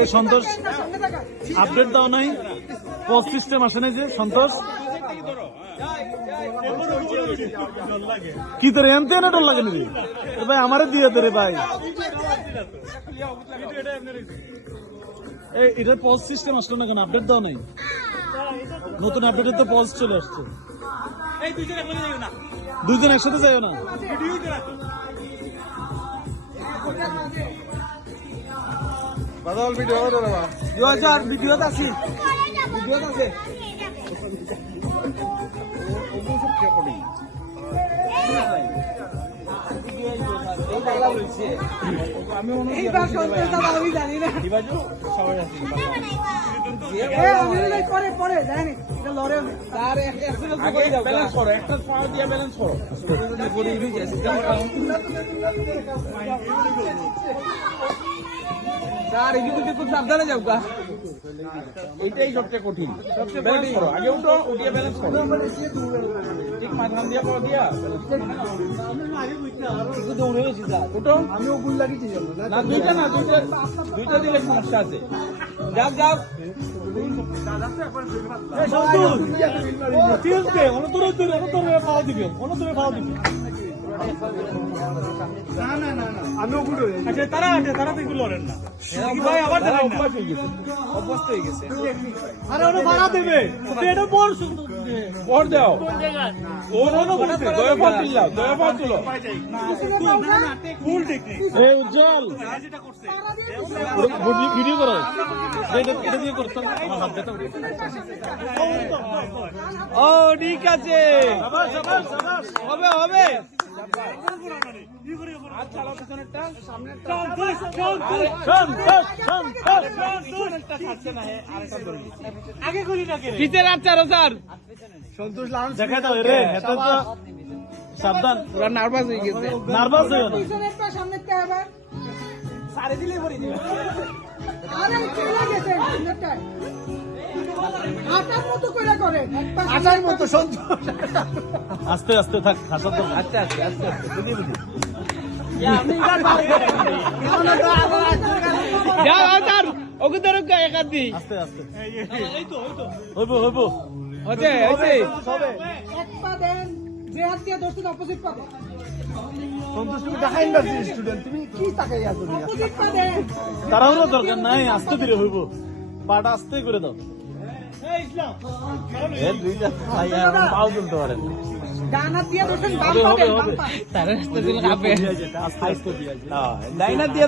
এই সন্তোষ আপডেট দাও নাই, পোস্ট সিস্টেম আসে নাই যে সন্তোষ কি তোর এনতে না ডর লাগে নাকি ভাই? আমারে দিয়ে দে রে ভাই, এটার পজ সিস্টেম আসলো না কেন? আপডেট দাও নাই? নতুন আপডেটে তো পজ চলে আসছে। দুইজন একসাথে যাইও না। বাদল ভিডিও করো না ভিডিওতে আছি, ভিডিওতে আছে। আমি জানি না পরে জানি লড়ে তার ব্যালেন্স করো, একটা পাওয়ার দিয়ে ব্যালেন্স করো। স্যার এদিকে খুব সাবধানে যাও গা, এটাই সবচেয়ে কঠিন। ব্যালেন্স করো, আগে উঠো, উঠিয়ে ব্যালেন্স করো, ঠিক মাঝখান দিয়ে করো দিয়া উঠো। আমিও ভুল লাগিয়েছি না, দুইটা না, দুইটা দিলে সমস্যা আছে। যাও যাও অভ্যস্ত হয়ে গেছে। উজ্জ্বল ভিডিও করো, এটা দিয়ে করতাম। ও ঠিক আছে, হবে হবে। সন্তোষ দেখা দাও রে, সাবধান, পুরা নার্ভাস হয়ে গেছে। নার্ভাস হয়ে না। আসার মতো সন্তোষ, আস্তে আস্তে থাক, হাসার তো আস্তে আস্তে আস্তে আস্তে বুঝি বুঝি। আস্তে আস্তে হইব হইব। তাড়াহুড়ো দরকার নাই, আস্তে ধীরে হইব, পাটা আস্তে করে দাও। দুইটা পাও তুলতে পারেন, ডাইনা দিয়ে